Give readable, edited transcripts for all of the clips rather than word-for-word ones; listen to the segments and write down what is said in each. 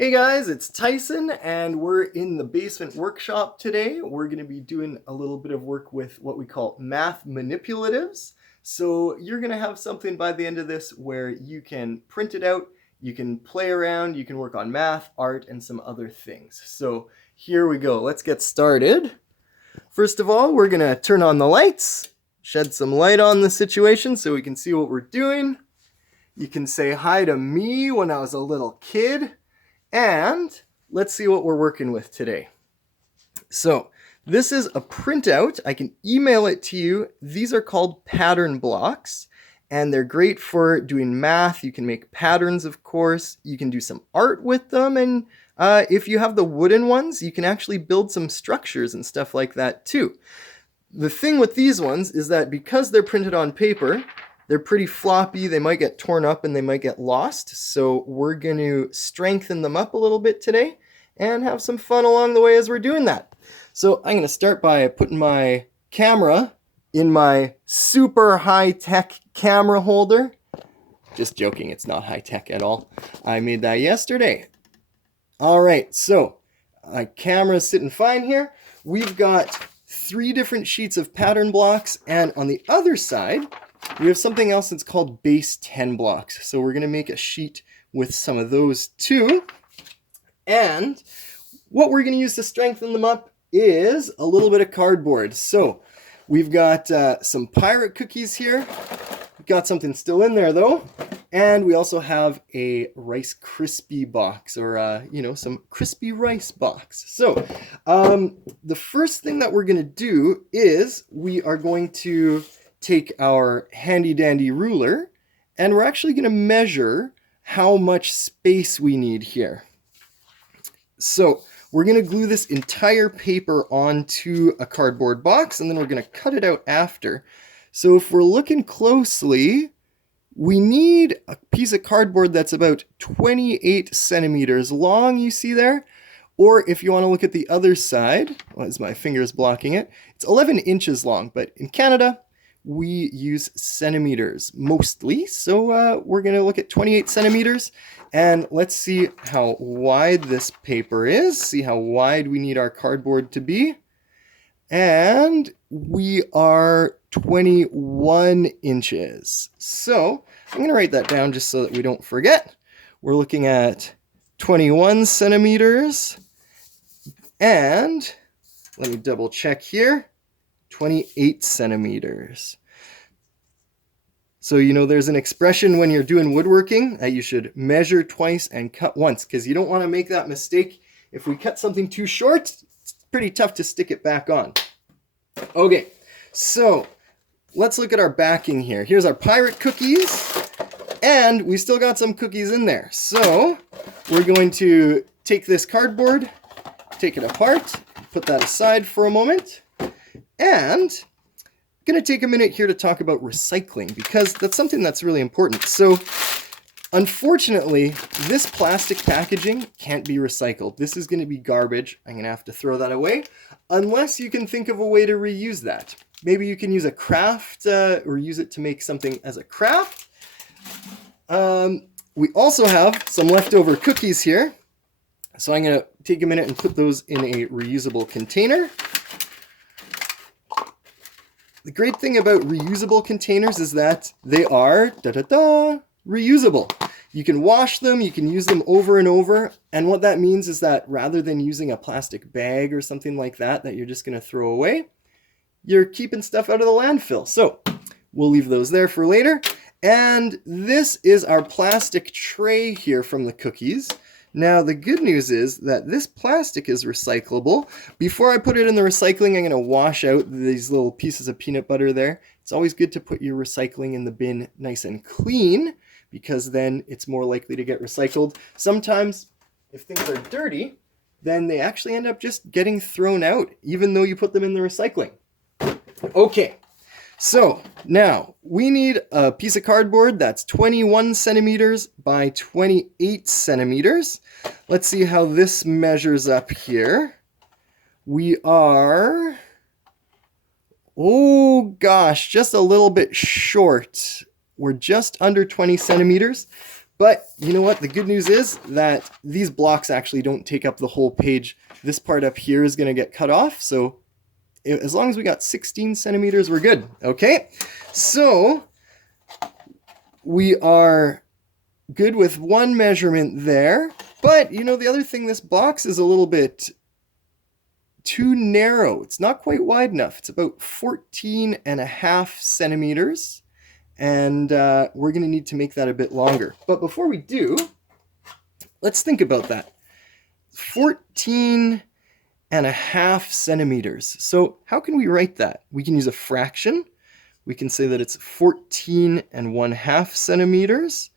Hey guys, it's Tyson and we're in the basement workshop today. We're going to be doing a little bit of work with what we call math manipulatives. So you're going to have something by the end of this where you can print it out, you can play around, you can work on math, art, and some other things. So here we go. Let's get started. First of all, we're going to turn on the lights, shed some light on the situation so we can see what we're doing. You can say hi to me when I was a little kid. And let's see what we're working with today. So this is a printout. I can email it to you. These are called pattern blocks, and they're great for doing math. You can make patterns, of course. You can do some art with them, and if you have the wooden ones, you can actually build some structures and stuff like that too. The thing with these ones is that because they're printed on paper, they're pretty floppy, they might get torn up and they might get lost, so we're going to strengthen them up a little bit today and have some fun along the way as we're doing that. So I'm going to start by putting my camera in my super high-tech camera holder. Just joking, it's not high-tech at all. I made that yesterday. All right, so my camera's sitting fine here. We've got 3 different sheets of pattern blocks, and on the other side, we have something else that's called base 10 blocks. So we're going to make a sheet with some of those too. And what we're going to use to strengthen them up is a little bit of cardboard. So we've got some pirate cookies here. We've got something still in there though. And we also have a Rice Krispie box, or some crispy rice box. So the first thing that we're going to do is we are going to take our handy dandy ruler and we're actually going to measure how much space we need here. So we're going to glue this entire paper onto a cardboard box and then we're going to cut it out after. So if we're looking closely, we need a piece of cardboard that's about 28 centimeters long, you see there? Or if you want to look at the other side, as my finger is blocking it, it's 11 inches long, but in Canada, we use centimeters mostly. So we're going to look at 28 centimeters and let's see how wide this paper is, see how wide we need our cardboard to be. And we are 21 inches. So I'm going to write that down just so that we don't forget. We're looking at 21 centimeters and let me double check here. 28 centimeters. So, there's an expression when you're doing woodworking that you should measure twice and cut once, because you don't want to make that mistake. If we cut something too short, it's pretty tough to stick it back on. Okay, so let's look at our backing here. Here's our pirate cookies, and we still got some cookies in there. So we're going to take this cardboard, take it apart, put that aside for a moment. And I'm going to take a minute here to talk about recycling because that's something that's really important. So unfortunately, this plastic packaging can't be recycled. This is going to be garbage. I'm going to have to throw that away unless you can think of a way to reuse that. Maybe you can use a craft or use it to make something as a craft. We also have some leftover cookies here. So I'm going to take a minute and put those in a reusable container. The great thing about reusable containers is that they are reusable. You can wash them, you can use them over and over, and what that means is that rather than using a plastic bag or something like that you're just going to throw away, you're keeping stuff out of the landfill. So we'll leave those there for later. And this is our plastic tray here from the cookies. Now, the good news is that this plastic is recyclable. Before I put it in the recycling, I'm going to wash out these little pieces of peanut butter there. It's always good to put your recycling in the bin nice and clean because then it's more likely to get recycled. Sometimes, if things are dirty, then they actually end up just getting thrown out, even though you put them in the recycling. Okay. So now we need a piece of cardboard that's 21 centimeters by 28 centimeters. Let's see how this measures up here. We are, oh gosh, just a little bit short. We're just under 20 centimeters, But you know what? The good news is that these blocks actually don't take up the whole page. This part up here is going to get cut off. So as long as we got 16 centimeters, we're good. Okay, so we are good with one measurement there. But you know, the other thing, this box is a little bit too narrow. It's not quite wide enough. It's about 14.5 centimeters. And we're going to need to make that a bit longer. But before we do, let's think about that. 14.5 centimeters. So how can we write that? We can use a fraction. We can say that it's 14.5 centimeters.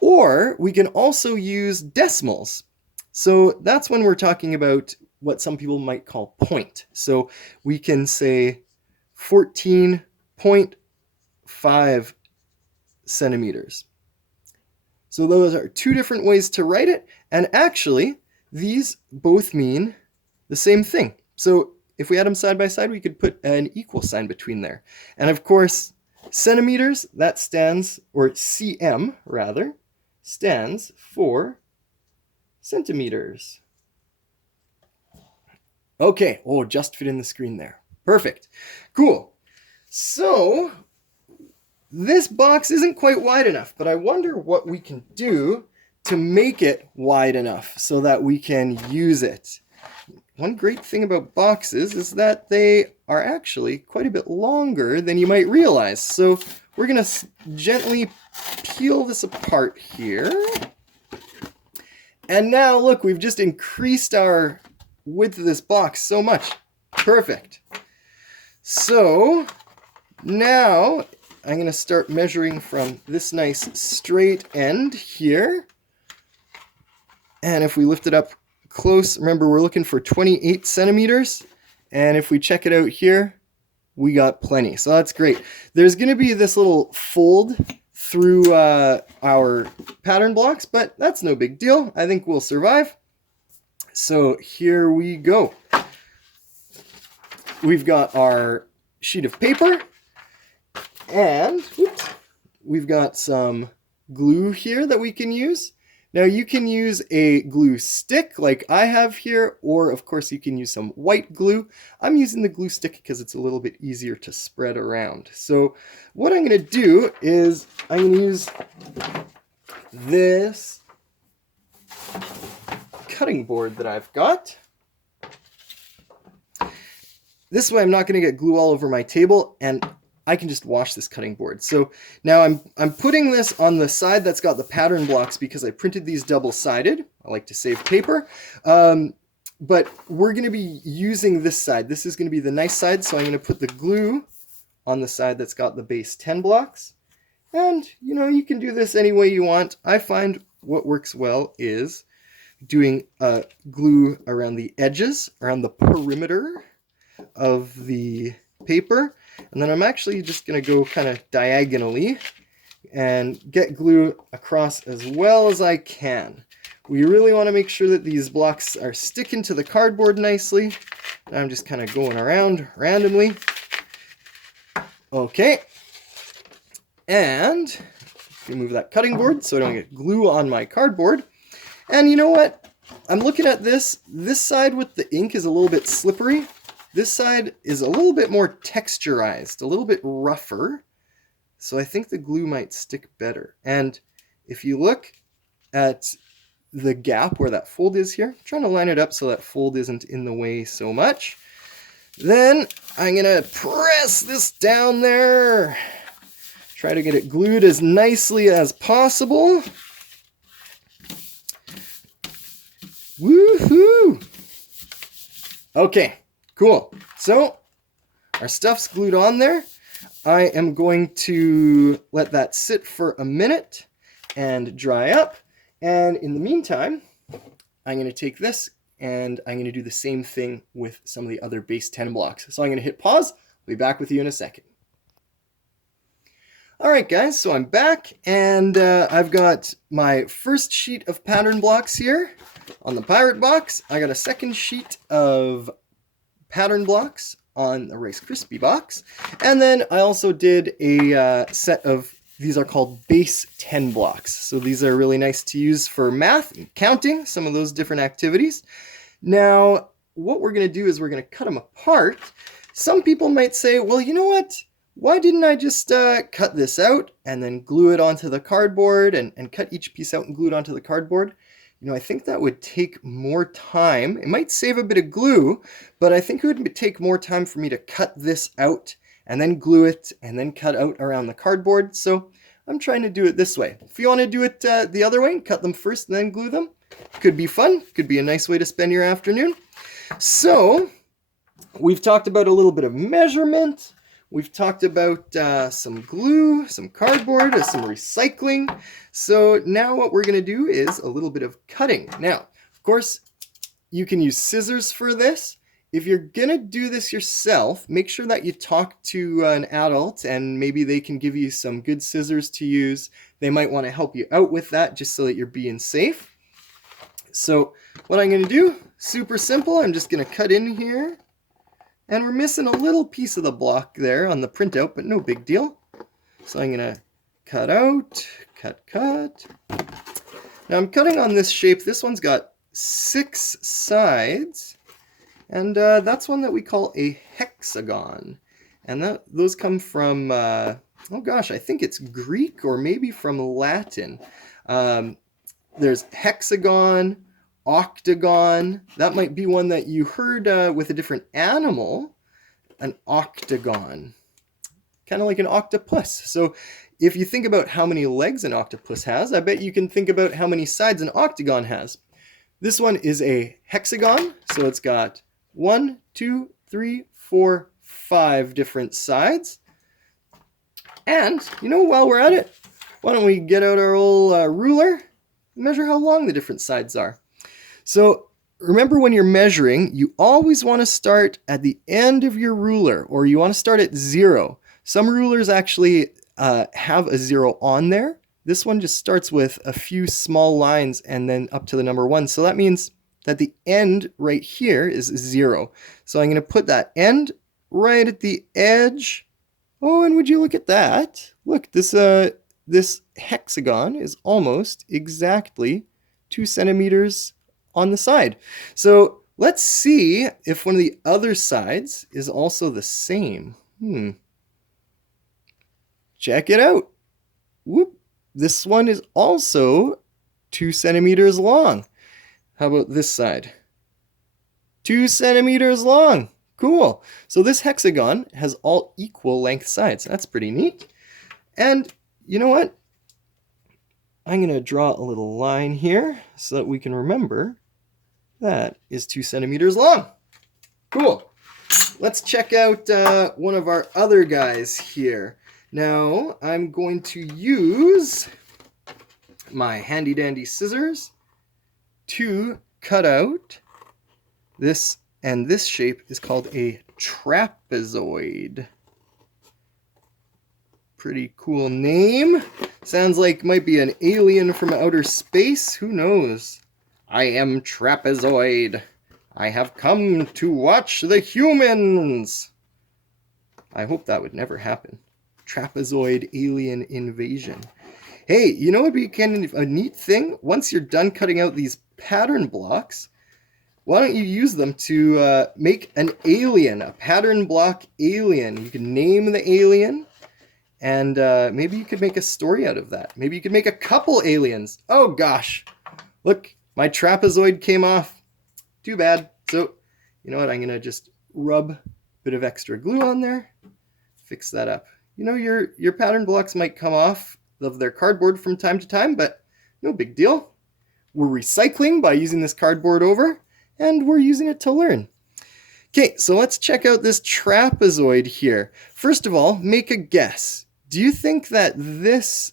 Or we can also use decimals. So that's when we're talking about what some people might call point. So we can say 14.5 centimeters. So those are two different ways to write it, and actually these both mean the same thing. So if we had them side by side, we could put an equal sign between there. And of course, centimeters, that stands, or cm rather, stands for centimeters. Okay, oh, just fit in the screen there. Perfect. Cool. So this box isn't quite wide enough, but I wonder what we can do to make it wide enough so that we can use it. One great thing about boxes is that they are actually quite a bit longer than you might realize. So we're going to gently peel this apart here. And now look, we've just increased our width of this box so much. Perfect. So now I'm going to start measuring from this nice straight end here. And if we lift it up close, remember we're looking for 28 centimeters. And if we check it out here, we got plenty. So that's great. There's going to be this little fold through our pattern blocks, but that's no big deal. I think we'll survive. So here we go. We've got our sheet of paper, and we've got some glue here that we can use. Now you can use a glue stick like I have here, or of course you can use some white glue. I'm using the glue stick because it's a little bit easier to spread around. So what I'm going to do is I'm going to use this cutting board that I've got. This way I'm not going to get glue all over my table, and I can just wash this cutting board. So now I'm putting this on the side that's got the pattern blocks because I printed these double-sided. I like to save paper. But we're going to be using this side. This is going to be the nice side, so I'm going to put the glue on the side that's got the base 10 blocks. And, you know, you can do this any way you want. I find what works well is doing glue around the edges, around the perimeter of the paper. And then I'm actually just going to go kind of diagonally and get glue across as well as I can. We really want to make sure that these blocks are sticking to the cardboard nicely. And I'm just kind of going around randomly. Okay. And remove that cutting board so I don't get glue on my cardboard. And you know what? I'm looking at this. This side with the ink is a little bit slippery. This side is a little bit more texturized, a little bit rougher. So I think the glue might stick better. And if you look at the gap where that fold is here, I'm trying to line it up so that fold isn't in the way so much. Then I'm going to press this down there. Try to get it glued as nicely as possible. Woohoo! Okay, cool. So our stuff's glued on there. I am going to let that sit for a minute and dry up. And in the meantime, I'm going to take this and I'm going to do the same thing with some of the other base 10 blocks. So I'm going to hit pause. I'll be back with you in a second. All right, guys, so I'm back, and I've got my first sheet of pattern blocks here on the pirate box. I got a second sheet of pattern blocks on the Rice Krispie box, and then I also did a set of These are called base 10 blocks. So these are really nice to use for math and counting, some of those different activities. Now, what we're going to do is we're going to cut them apart. Some people might say, well, you know what? Why didn't I just cut this out and then glue it onto the cardboard and cut each piece out and glue it onto the cardboard? You know, I think that would take more time. It might save a bit of glue, but I think it would take more time for me to cut this out and then glue it and then cut out around the cardboard. So I'm trying to do it this way. If you want to do it the other way, cut them first and then glue them, could be fun. Could be a nice way to spend your afternoon. So we've talked about a little bit of measurement. We've talked about some glue, some cardboard, some recycling. So now what we're going to do is a little bit of cutting. Now, of course, you can use scissors for this. If you're going to do this yourself, make sure that you talk to an adult and maybe they can give you some good scissors to use. They might want to help you out with that just so that you're being safe. So what I'm going to do, super simple, I'm just going to cut in here. And we're missing a little piece of the block there on the printout, but no big deal. So I'm going to cut out, cut. Now I'm cutting on this shape. This one's got 6 sides. And that's one that we call a hexagon. And those come from, oh gosh, I think it's Greek or maybe from Latin. There's hexagon, octagon. That might be one that you heard with a different animal, an octagon. Kind of like an octopus. So if you think about how many legs an octopus has, I bet you can think about how many sides an octagon has. This one is a hexagon, so it's got 1, 2, 3, 4, 5 different sides. And, you know, while we're at it, why don't we get out our old ruler, measure how long the different sides are. So remember, when you're measuring, you always want to start at the end of your ruler, or you want to start at 0. Some rulers actually have a 0 on there. This one just starts with a few small lines and then up to the number 1. So that means that the end right here is 0. So I'm going to put that end right at the edge. Oh, and would you look at that? Look, this hexagon is almost exactly 2 centimeters on the side. So let's see if one of the other sides is also the same. Check it out. Whoop. This one is also 2 centimeters long. How about this side? 2 centimeters long. Cool. So this hexagon has all equal length sides. That's pretty neat. And you know what? I'm going to draw a little line here so that we can remember that is 2 centimeters long. Cool. Let's check out one of our other guys here. Now I'm going to use my handy dandy scissors to cut out this, and this shape is called a trapezoid. Pretty cool name. Sounds like might be an alien from outer space. Who knows? I am trapezoid. I have come to watch the humans. I hope that would never happen. Trapezoid alien invasion. Hey, you know what would be kind of a neat thing? Once you're done cutting out these pattern blocks, why don't you use them to make an alien, a pattern block alien. You can name the alien, and maybe you could make a story out of that. Maybe you could make a couple aliens. Oh gosh, look, my trapezoid came off. Too bad. So, you know what, I'm gonna just rub a bit of extra glue on there, fix that up. You know, your pattern blocks might come off of their cardboard from time to time, but no big deal. We're recycling by using this cardboard over, and we're using it to learn. Okay, so let's check out this trapezoid here. First of all, make a guess. Do you think that this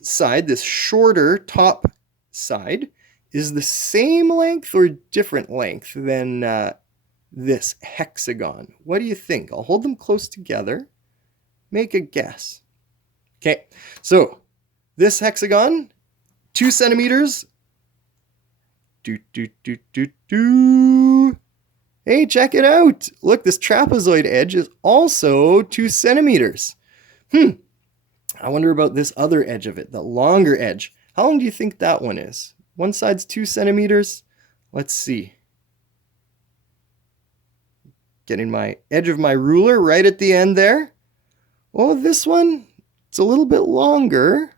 side, this shorter top side, is the same length or different length than this hexagon? What do you think? I'll hold them close together. Make a guess. Okay, so this hexagon, 2 centimeters. Hey, check it out. Look, this trapezoid edge is also 2 centimeters. I wonder about this other edge of it, the longer edge. How long do you think that one is? One side's 2 centimeters. Let's see. Getting my edge of my ruler right at the end there. Oh, this one, it's a little bit longer.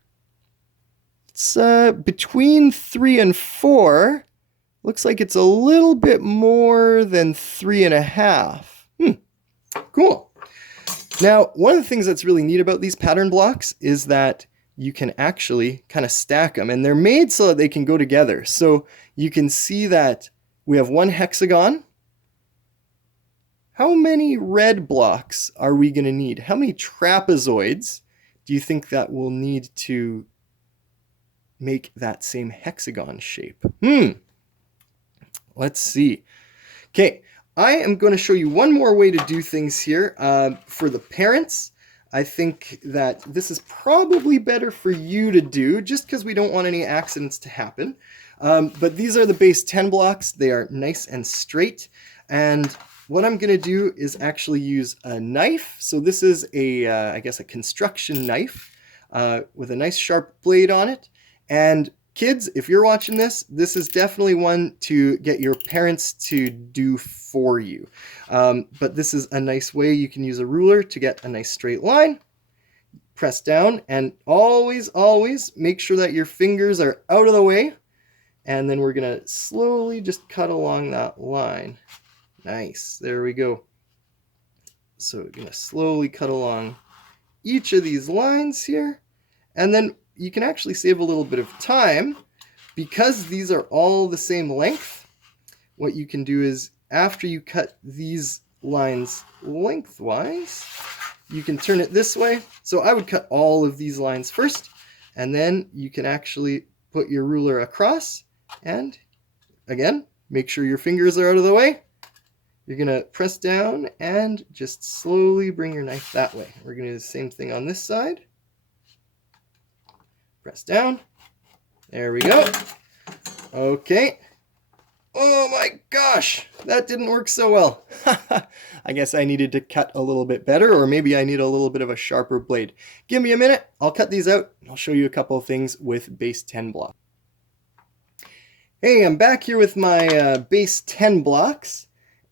It's between 3 and 4. Looks like it's a little bit more than 3.5. Cool. Now, one of the things that's really neat about these pattern blocks is that you can actually kind of stack them, and they're made so that they can go together. So you can see that we have one hexagon. How many red blocks are we going to need? How many trapezoids do you think that we'll need to make that same hexagon shape? Let's see. Okay, I am going to show you one more way to do things here. For the parents, I think that this is probably better for you to do, just because we don't want any accidents to happen. But these are the base 10 blocks. They are nice and straight. And what I'm going to do is actually use a knife. So this is I guess a construction knife with a nice sharp blade on it. And kids, if you're watching this, this is definitely one to get your parents to do for you. But this is a nice way. You can use a ruler to get a nice straight line. Press down, and always, always make sure that your fingers are out of the way. And then we're going to slowly just cut along that line. Nice. There we go. So we're going to slowly cut along each of these lines here. And then you can actually save a little bit of time because these are all the same length. What you can do is after you cut these lines lengthwise, you can turn it this way. So I would cut all of these lines first, and then you can actually put your ruler across, and again, make sure your fingers are out of the way. You're going to press down and just slowly bring your knife that way. We're going to do the same thing on this side. Press down. There we go. Okay. Oh my gosh, that didn't work so well. I guess I needed to cut a little bit better, or maybe I need a little bit of a sharper blade. Give me a minute. I'll cut these out. I'll show you a couple of things with base 10 blocks. Hey, I'm back here with my base 10 blocks,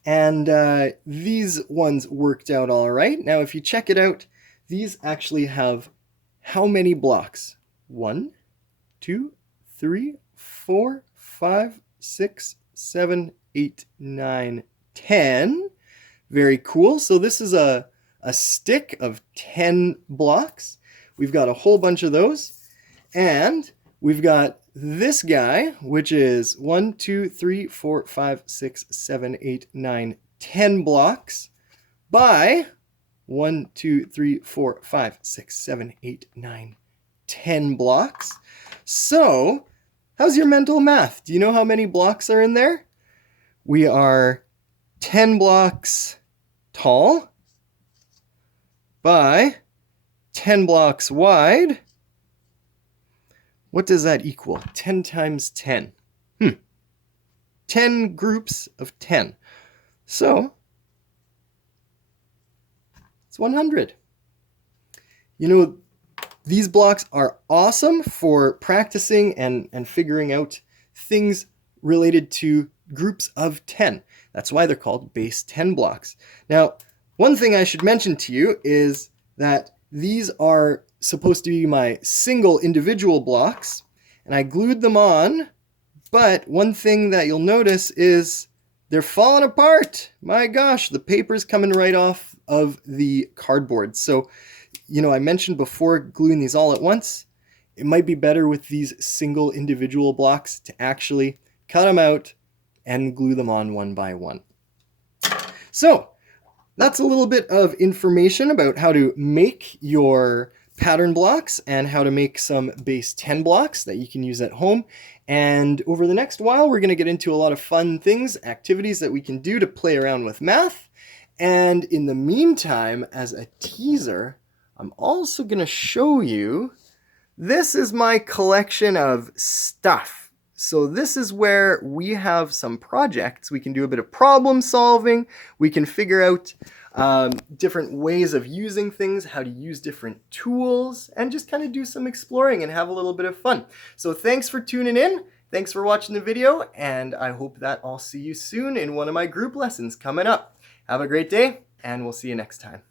and these ones worked out all right. Now, if you check it out, these actually have how many blocks? 1, 2, 3, 4, 5, 6, 7, 8, 9, 10. Very cool. So this is a stick of 10 blocks. We've got a whole bunch of those. And we've got this guy, which is 1, 2, 3, 4, 5, 6, 7, 8, 9, 10 blocks by 1, 2, 3, 4, 5, 6, 7, 8, 9, 10 blocks. So, how's your mental math? Do you know how many blocks are in there? We are 10 blocks tall by 10 blocks wide. What does that equal? 10 times 10. 10 groups of 10. So, it's 100. You know, these blocks are awesome for practicing and figuring out things related to groups of 10. That's why they're called base 10 blocks. Now, one thing I should mention to you is that these are supposed to be my single individual blocks, and I glued them on, but one thing that you'll notice is they're falling apart. My gosh, the paper's coming right off of the cardboard. So, you know, I mentioned before gluing these all at once. It might be better with these single individual blocks to actually cut them out and glue them on one by one. So that's a little bit of information about how to make your pattern blocks and how to make some base 10 blocks that you can use at home. And over the next while, we're going to get into a lot of fun things, activities that we can do to play around with math. And in the meantime, as a teaser, I'm also going to show you, this is my collection of stuff. So this is where we have some projects. We can do a bit of problem solving. We can figure out different ways of using things, how to use different tools, and just kind of do some exploring and have a little bit of fun. So thanks for tuning in. Thanks for watching the video, and I hope that I'll see you soon in one of my group lessons coming up. Have a great day, and we'll see you next time.